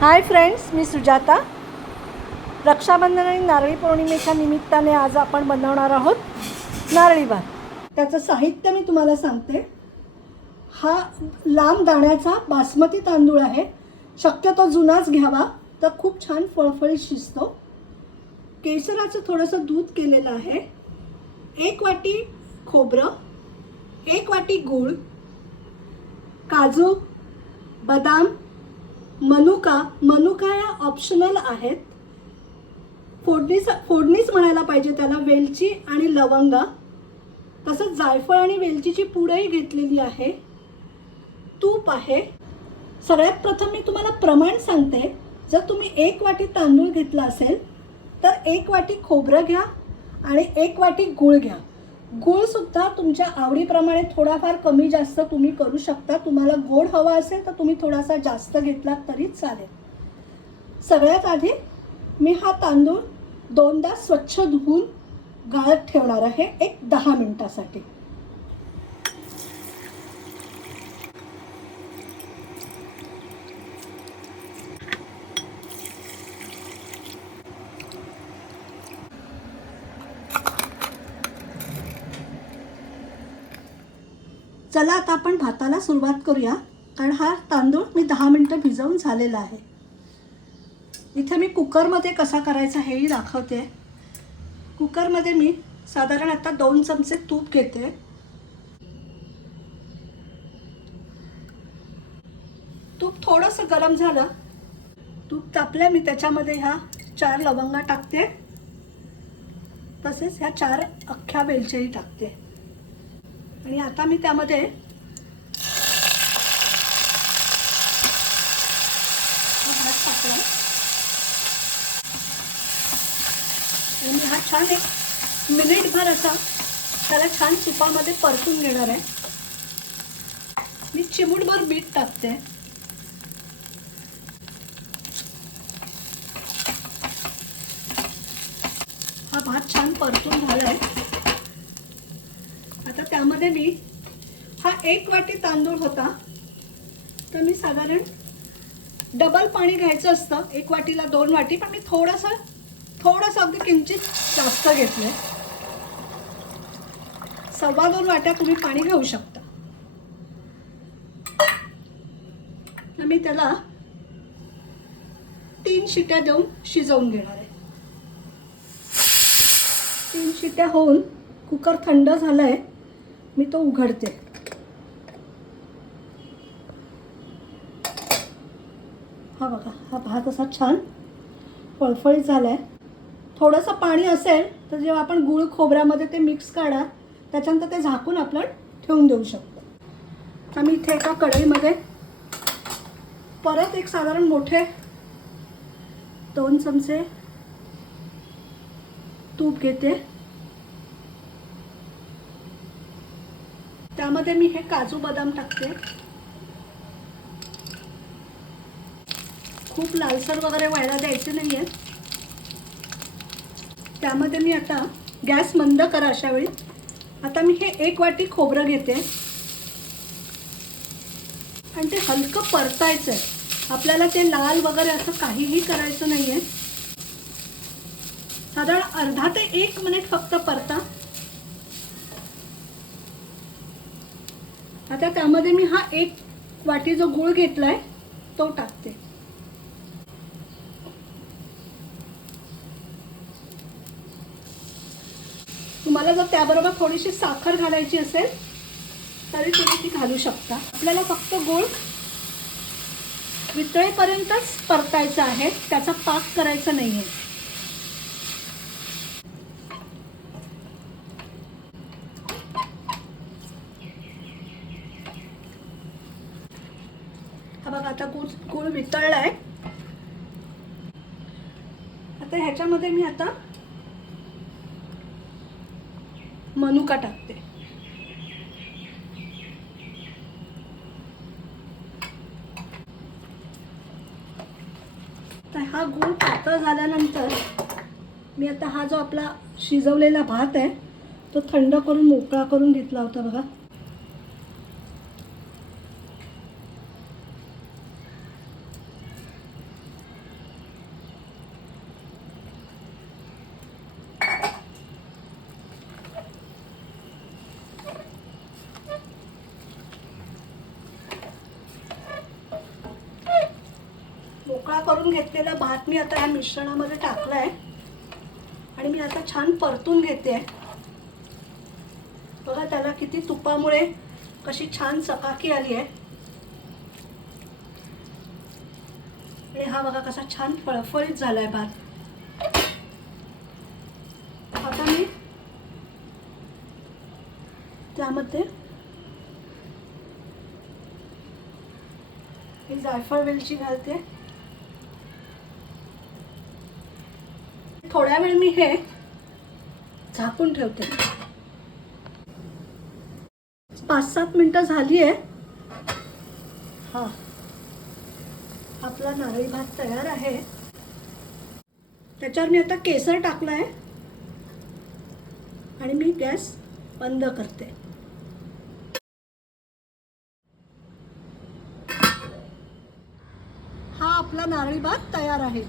हाय friends मी सुजाता. रक्षाबंधन आणि नारळी पौर्णिमेच्या निमित्ताने आज आपण बनवणार आहोत नारळी भात. त्याचं साहित्य मी तुम्हाला सांगते. हा लांब दाण्याचा बासमती तांदूळ आहे. शक्यतो जुनाच घ्यावा. तर खूप छान फळफळीत शिजतो. केसराचं थोडंसं दूध केलेलं आहे. एक वाटी खोबरं एक वाटी गूळ काजू बदाम मनुका मनुका या ऑप्शनल आहेत. फोडणीच फोडणीच म्हणायला पाहिजे त्याला वेलची आणि लवंगा. तसंच जायफळ आणि वेलचीची पूडही घेतलेली आहे. तूप आहे. सगळ्यात प्रथम मी तुम्हाला प्रमाण सांगते. जर तुम्ही एक वाटी तांदूळ घेतला असेल तर एक वाटी खोबरं घ्या आणि एक वाटी गूळ घ्या. गूळसुद्धा तुमच्या आवडीप्रमाणे थोडाफार कमी जास्त तुम्ही करू शकता. तुम्हाला गोड हवा असेल तर तुम्ही थोडासा जास्त घेतला तरी चालेल. सगळ्यात आधी मी हा तांदूळ दोनदा स्वच्छ धुवून गाळत ठेवणार आहे. एक दहा मिनटासाठी. चला आता आपण भाताला सुरुवात करूया. कारण हा तांदूळ मी दहा मिनटं भिजवून झालेला आहे. इथे मी कुकरमध्ये कसा करायचा हेही दाखवते. कुकरमध्ये मी साधारण आता दोन चमचे तूप घेते. तूप थोडंसं गरम झालं. तूप तापलं मी त्याच्यामध्ये ह्या चार लवंगा टाकते. तसेच ह्या चार अख्ख्या वेलच्याही टाकते. आणि आता मी त्यामध्ये भात टाकला आणि मी हा छान एक मिनिटभर असा त्याला छान सुपामध्ये परतून घेणार आहे. मी चिमूटभर मीठ टाकते. हा भात छान परतून झाला आहे त्यामध्ये मी हा एक वाटी तांदूळ होता. तर मी साधारण डबल पाणी घ्यायचं असतं. एक वाटीला दोन वाटी. पण मी थोडंसं थोडंसं अगदी किंचित जास्त घेतलं आहे सव्वा दोन वाट्या तुम्ही पाणी घेऊ शकता. तर मी त्याला तीन शिट्या देऊन शिजवून घेणार आहे. तीन शिट्या होऊन कुकर थंड झालं आहे मी तो उघडते. हा बघा हा भात असा छान फळफळीत झालाय. थोडंसं पाणी असेल तर जेव्हा आपण गुळ खोबऱ्यामध्ये ते मिक्स काढा त्याच्यानंतर ते झाकून आपण ठेवून देऊ शकतो. तर मी इथे एका कढईमध्ये परत एक साधारण मोठे दोन चमचे तूप घेते. त्यामध्ये मी हे काजू बदाम टाकते. खूप लालसर वगैरे व्हायला द्यायचे नाही आहेत त्यामध्ये मी आता गॅस मंद करा अशा वेळी. आता मी हे एक वाटी खोबरं घेते. आणि ते हलकं परतायचं आहे आपल्याला ते लाल वगैरे असं काहीही करायचं नाही आहे साधारण अर्धा ते एक मिनिट फक्त परता. आता त्यामध्ये मी हा एक वाटी जो गूळ घेतलाय तो टाकते. तुम्हाला जर त्याबरोबर थोडीशी साखर घालायची असेल तरी तुम्ही ती घालू शकता. आपल्याला फक्त गूळ वितळेपर्यंतच परतायचं आहे त्याचा पाक करायचा नाही आहे हा बघा आता गूळ गूळ आहे. आता ह्याच्यामध्ये मी आता मनुका टाकते. तर हा गूळ पातळ झाल्यानंतर मी आता हा जो आपला शिजवलेला भात आहे तो थंड करून मोकळा करून घेतला होता बघा मोकळा करून घेतलेला भात मी आता ह्या मिश्रणामध्ये टाकला आहे आणि मी आता छान परतून घेते. बघा त्याला किती तुपामुळे कशी छान चकाकी आली आहे. आणि हा बघा कसा छान फळफळीत आहे भात. आता मी त्यामध्ये जायफळ वेलची घालते. थोड्या वेळ मी हे झाकून ठेवते. पाच सात मिनटं झाली आहे हा. आपला नारळी भात तयार आहे. त्याच्यावर मी आता केसर टाकला आहे आणि मी गॅस बंद करते. हा आपला नारळी भात तयार आहे.